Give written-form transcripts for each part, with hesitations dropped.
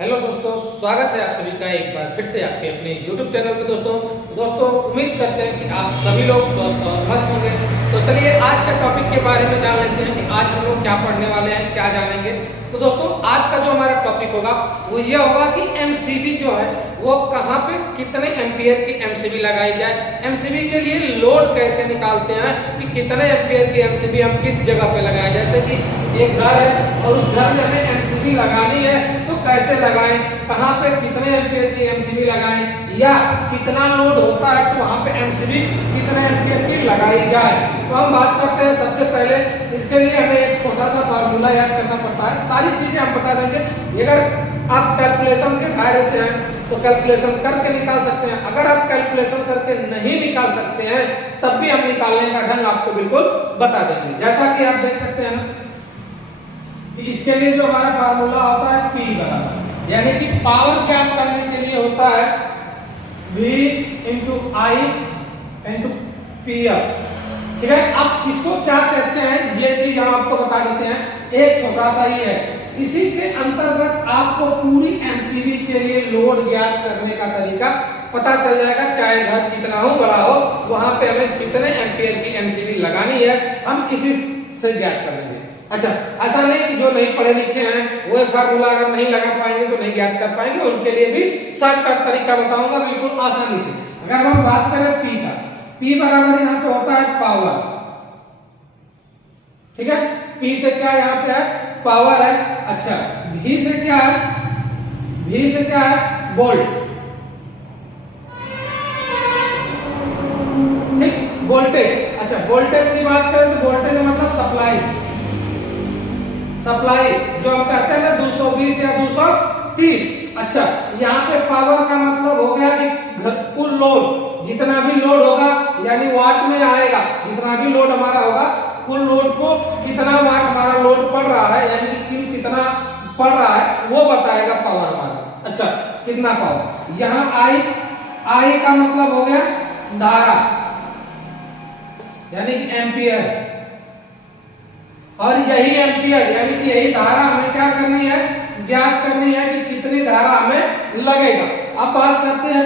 Hello दोस्तों, स्वागत है आप सभी का एक बार फिर से आपके अपने YouTube चैनल पे। दोस्तों उम्मीद करते हैं कि आप सभी लोग स्वस्थ और मस्त होंगे। तो चलिए आज के टॉपिक के बारे में जान लेते हैं कि आज हम लोग क्या पढ़ने वाले हैं, क्या जानेंगे। तो दोस्तों आज का जो हमारा टॉपिक होगा वो ये होगा कि एमसीबी जो है वो कहाँ पे कितने एम्पियर की एमसीबी लगाई जाए, एमसीबी के लिए लोड कैसे निकालते हैं कि कितने एम्पियर की एमसीबी हम किस जगह पे लगाएं। जैसे कि एक घर है और उस घर में हमें एमसीबी लगानी है तो कैसे लगाएं, कहां पे कितने एम्पियर की एमसीबी लगाएं, या कितना लोड होता है तो वहां पे एमसीबी कितने एम्पियर की लगाई जाए। तो हम बात करते हैं सबसे पहले इसके लिए हमें एक छोटा सा फार्मूला याद करना पड़ता है। सारी चीजें हम बता देंगे। अगर आप कैलकुलेशन के दायरे से हैं तो कैलकुलेशन करके निकाल सकते हैं, अगर आप कैलकुलेशन करके नहीं निकाल सकते हैं तब भी हम निकालने का ढंग आपको बिल्कुल बता देंगे। जैसा कि आप देख सकते हैं कि इसके लिए जो हमारा फार्मूला होता है P बराबर, यानी कि पावर ज्ञात करने के लिए होता है V इंटू आई इंटू पी एफ। ठीक है, अब किसको क्या कहते हैं ये चीज हम आपको बता देते हैं, एक छोटा सा ही है। इसी के अंतर्गत आपको पूरी एमसीबी के लिए लोड ज्ञात करने का तरीका पता चल जाएगा। चाहे घर कितना हो बड़ा हो, वहां पे हमें कितने एम्पियर की एमसीबी लगानी है हम इसी से ज्ञात कर लेंगे। अच्छा, ऐसा नहीं कि जो नहीं पढ़े लिखे हैं वो फार्मूला अगर नहीं लगा पाएंगे तो नहीं ज्ञात कर पाएंगे, उनके लिए भी शॉर्टकट तरीका बताऊंगा बिल्कुल आसानी से। अगर हम बात करें P का, P बराबर यहाँ पे होता है पावर। ठीक है, P से क्या यहाँ पे है, पावर है। अच्छा, V से क्या है, V से क्या है, वोल्ट। ठीक, वोल्टेज। अच्छा, वोल्टेज की बात करें तो वोल्टेज मतलब सप्लाई जो हम कहते हैं ना 220 या 230। अच्छा, यहाँ पे पावर का मतलब हो गया कि कुल लोड, जितना भी लोड होगा यानी वाट में आएगा, जितना भी लोड हमारा होगा कुल लोड को कितना वाट हमारा लोड पड़ रहा है यानी कि कितना पड़ रहा है वो बताएगा पावर हमारा। अच्छा, कितना पावर, यहाँ आई का मतलब हो गया धारा यानी कि एम्पियर, और यही एम्पियर यानी कि यही धारा हमें क्या करनी है, ज्ञात करनी है कि कितनी धारा हमें लगेगा। अब बात करते हैं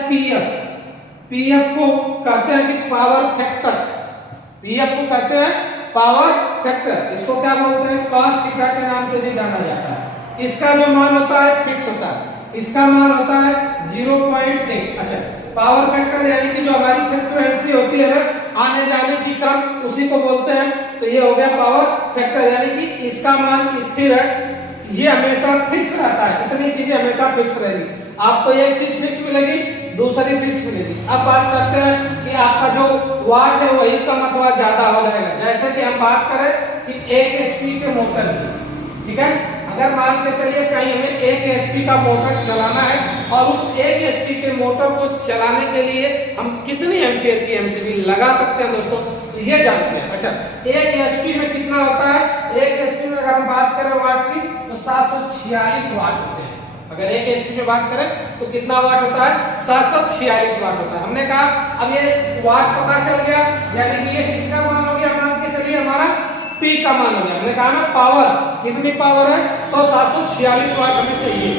पीएफ को कहते हैं कि पावर फैक्टर, पीएफ को कहते हैं पावर फैक्टर। इसको क्या बोलते हैं, कॉस थीटा के नाम से भी जाना जाता है। इसका जो मान होता है फिक्स होता है, इसका मान होता है 0.1। अच्छा, पावर फैक्टर यानी कि जो हमारी फ्रीक्वेंसी होती है ना आने जाने की क्रम, उसी को बोलते हैं। तो ये हो गया पावर फैक्टर, यानी कि इसका मान स्थिर है, ये हमेशा फिक्स रहता है। इतनी चीजें हमेशा फिक्स रहेगी, आपको एक चीज फिक्स मिलेगी दूसरी फिक्स मिलेगी। अब बात करते हैं कि आपका जो वाट है वही कम अथवा ज्यादा हो जाएगा। जैसे कि हम बात करें कि 1 एचपी के मोटर की, ठीक है, अगर मान के चलिए कहीं हमें 1 एचपी का मोटर चलाना है और उस 1 एचपी के मोटर को चलाने के लिए हम कितनी एम्पियर की एमसीबी लगा सकते हैं दोस्तों, ये जानते हैं। अच्छा, 1 एचपी में कितना होता है, 1 एचपी में अगर हम बात करें वाट की तो 746 वाट होते हैं। अगर 1 एचपी में बात करें तो कितना वाट होता है, 746 वाट होता है। हमने कहा अब ये वाट पता चल गया, यानी कि ये किसका मान हो गया, मान के चलिए हमारा P का मान हो गया। हमने कहा ना पावर, कितनी पावर है तो 746 वाट हमें चाहिए,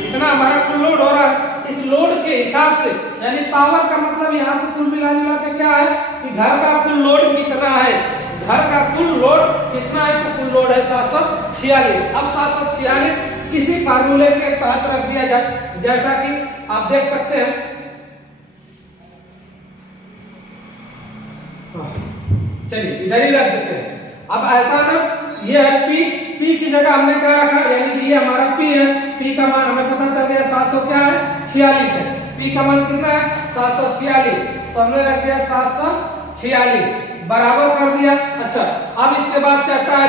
इतना हमारा कुल लोड हो रहा है। इस लोड के हिसाब से यानी पावर का मतलब यहाँ पे कुल मिला जुला के क्या है कि घर का कुल लोड कितना है, घर का कुल लोड कितना है तो कुल लोड है 746। अब 746 इसी फार्मूले के तहत रख दिया जाए, जैसा कि आप देख सकते हैं। चलिए इधर ही रख देते हैं। अब ऐसा ना, ये है P की जगह हमने क्या रखा, यानी कि ये हमारा P है, P का मान हमें पता चल गया 700 क्या है, 46 है। P का मान कितना है, 746, तो हमने रख दिया 746 बराबर कर दिया। अच्छा, अब इसके बाद कहता है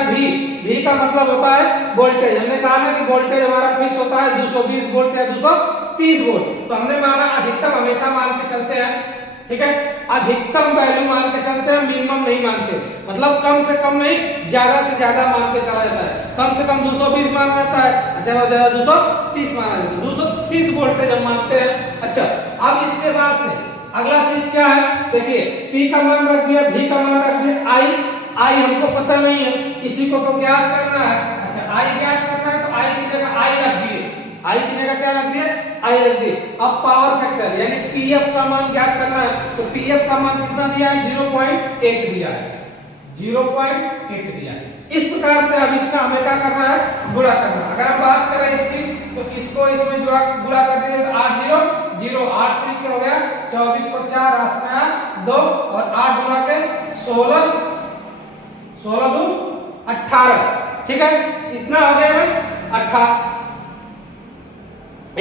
V का मतलब होता है वोल्टेज। हमने कहा ना कि वोल्टेज हमारा फिक्स होता है 220 वोल्ट या 230 वोल्ट, तो हमने माना अधिकतम हमेशा मान के चलते हैं। ठीक है, अधिकतम वैल्यू मान के चलते हैं, मिनिमम नहीं मानते, मतलब कम से कम नहीं ज्यादा से ज्यादा मान के चला जाता है। कम से कम 220 माना जाता है, ज्यादा से ज्यादा 230 माना जाता है, 230 वोल्टेज हम मानते हैं। अच्छा, अब इसके बाद से अगला चीज क्या है, देखिए P का मान रख दिया, V का मान रख दिया, I हमको पता नहीं है, इसी को तो ज्ञात करना है। अच्छा, I ज्ञात करना है तो I की जगह I रख दिए, आई की जगह क्या रख दिया, आई रख दी। अब पावर फैक्टर यानी पीएफ का मान ज्ञात करना है, तो पीएफ का मान कितना दिया है, 0.8 दिया है, 0.8 दिया है। इस प्रकार से अब इसका हमें क्या करना है, गुणा करना। अगर हम बात करें इसकी, तो इसको इसमें गुणा कर दिए तो 8 0 0 8 3 हो गया 24 पर 4 आसमाया 2 और 8 गुणा के 16 16 2 18, ठीक है, इतना हो गया भाई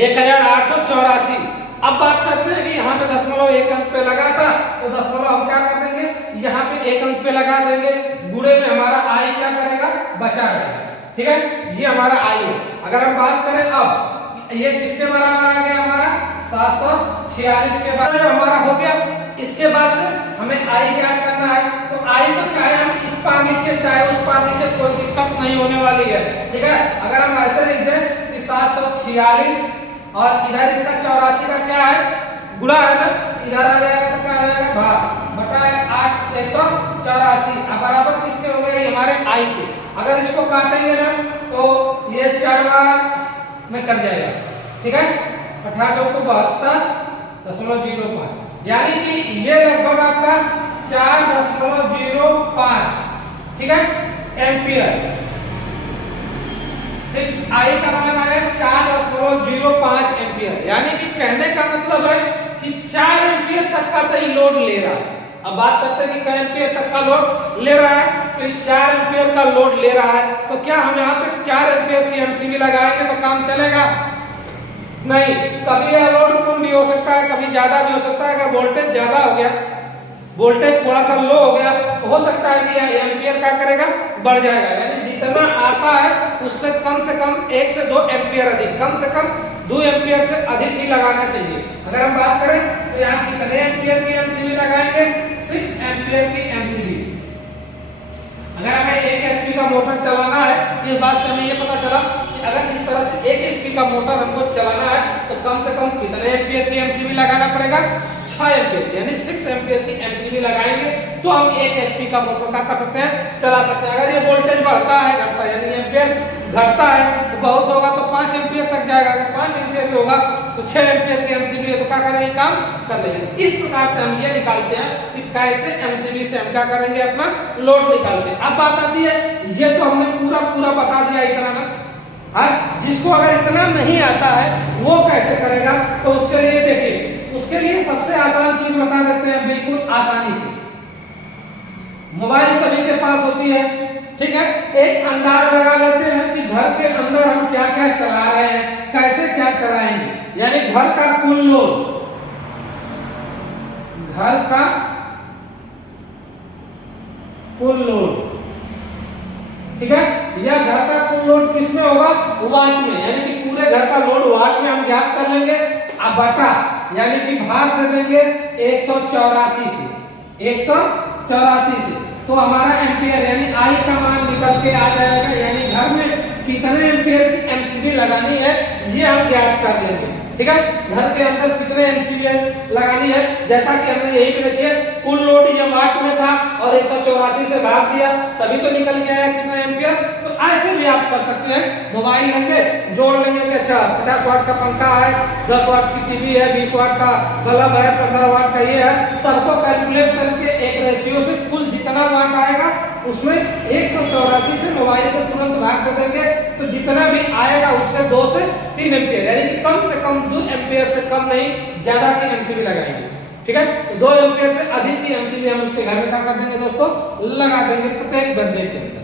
1884। अब बात करते हैं कि यहाँ पे दशमलव एक अंक पे लगा था, तो दशमलव हम क्या कर देंगे, यहाँ पे एक अंक पे लगा देंगे, गुणे में हमारा आई क्या करेगा, बचा रहेगा, ठीक है, ये हमारा आई है। अगर हम बात करें अब ये किसके बराबर आ गया, हमारा 746 के बराबर हमारा हो गया। इसके बाद से हमें आई ज्ञात करना है, तो आई को चाहे हम इस पार लिखे चाहे उस पार लिखे कोई दिक्कत नहीं होने वाली है, ठीक है। अगर हम ऐसे लिख दें कि 746 और इधर इसका 84 का क्या है, गुणा है ना, इधर आ जाएगा तो क्या आ जाएगा, भाग बटा 8 184 बराबर किसके हो गए, हमारे आई के। अगर इसको काटेंगे ना तो ये 4 बार में कट जाएगा, ठीक है, 1872.05 यानी कि ये लगभग आपका 4.05, ठीक है, एम्पियर। ठीक, आई का मान आया 4.05 एम्पियर, यानी कि कहने का मतलब है कि 4 एम्पियर तक का तो लोड ले रहा है। अब बात करते हैं कि क्या एम्पियर तक का लोड ले रहा है, तो 4 एम्पियर का लोड ले रहा है, तो क्या हम यहाँ पे 4 एम्पियर की एमसीबी लगाएंगे तो काम चलेगा, नहीं। कभी यह लोड कम भी हो सकता है, कभी ज्यादा भी हो सकता है। अगर वोल्टेज ज्यादा हो गया, वोल्टेज थोड़ा सा लो हो गया, तो हो सकता है कि यह एम्पियर क्या करेगा, बढ़ जाएगा, यानी जितना आता है उससे कम 1 से 2 एम्पियर अधिक, कम से कम 2 एम्पियर से अधिक ही लगाना चाहिए। अगर हम बात करें तो यहाँ कितने एम्पियर की एमसीबी लगाएंगे, 6 एम्पियर की एमसीबी। अगर हमें 1 एचपी का मोटर चलाना है, इस बात से हमें ये पता चला कि अगर इस तरह से 1 एचपी का मोटर हमको चलाना है तो कम से कम कितने एम्पियर की एमसीबी लगाना पड़ेगा, 6 एम्पियर, यानी 6 एम्पियर की एमसीबी लगाएंगे तो हम 1 एचपी का मोटर क्या कर सकते हैं, चला सकते हैं। अगर ये वोल्टेज बढ़ता है घटता है, यानी एम्पियर घटता है तो बहुत होगा तो 5 एम्पियर तक जाएगा, अगर 5 एम्पियर भी होगा तो 6 एम्पियर की एमसीबी है तो क्या करेंगे, काम कर लेंगे। इस प्रकार से हम ये निकालते हैं कि कैसे एमसीबी से हम क्या करेंगे, अपना लोड निकालते हैं। अब बात आती है, ये तो हमने पूरा बता दिया इतना ना, जिसको अगर इतना नहीं आता है वो कैसे करेगा, तो उसके लिए देखिए, उसके लिए सबसे आसान चीज बता देते हैं बिल्कुल आसानी से। मोबाइल सभी के पास होती है, ठीक है, एक अंदाज लगा लेते हैं कि घर के अंदर हम क्या क्या चला रहे हैं, कैसे क्या चलाएंगे, यानी घर का कुल लोड, घर का कुल लोड, ठीक है, यह घर का कुल लोड किसमें होगा, वाट में, यानी कि पूरे घर का लोड वाट में हम ज्ञात कर लेंगे। अब बटा यानी कि भाग दे देंगे 184 से, 184 से, तो हमारा एम्पियर यानी आई का मान निकल के आ जाएगा, यानी घर में कितने एम्पियर की एमसीबी लगानी है ये हम ज्ञात कर लेंगे, ठीक है। घर के अंदर कितने एमसीबी लगानी है, जैसा कि हमने यही पे देखिए कुल लोड ये वाट में था और 184 से भाग दिया तभी तो निकल के आया कितना एम्पियर। तो ऐसे भी आप कर सकते हैं, मोबाइल लेंगे जोड़ लेंगे कि अच्छा 50 वाट का पंखा है, 10 वाट की टीवी है, 20 वाट का बल्ब है, 15 वाट का ये है, सबको कैलकुलेट करके एक रेशियो से कुल जितना वाट आएगा उसमें 184 से मोबाइल से तुरंत भाग दे देंगे, तो जितना भी आएगा उससे 2 से 3 एम्पियर, यानी कि कम से कम 2 एम्पियर से कम नहीं, ज्यादा की एमसीबी लगाएंगे, ठीक है। तो 2 एम्पियर से अधिक की एमसीबी हम उसके घर में क्या कर देंगे दोस्तों, लगा देंगे प्रत्येक बंदे के अंदर।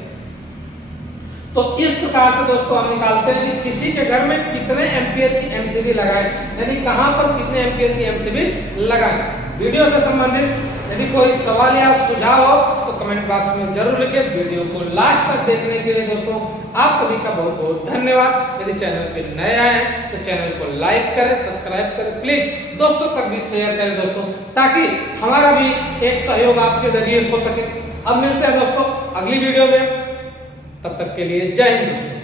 तो इस प्रकार से दोस्तों हम निकालते हैं कि किसी के घर में कितने एम्पियर की एमसीबी लगाएं, यानी कहां पर कितने एम्पियर की एमसीबी लगाएं। वीडियो से संबंधित यदि कोई सवाल या सुझाव हो तो कमेंट बॉक्स में जरूर लिखिए। वीडियो को लास्ट तक देखने के लिए दोस्तों आप सभी का बहुत बहुत धन्यवाद। यदि चैनल पे नए आए हैं तो चैनल को लाइक करें, सब्सक्राइब करें, प्लीज दोस्तों तक भी शेयर करें दोस्तों, ताकि हमारा भी एक सहयोग आपके जरिए हो सके। अब मिलते हैं दोस्तों अगली वीडियो में, तब तक के लिए जय हिंद।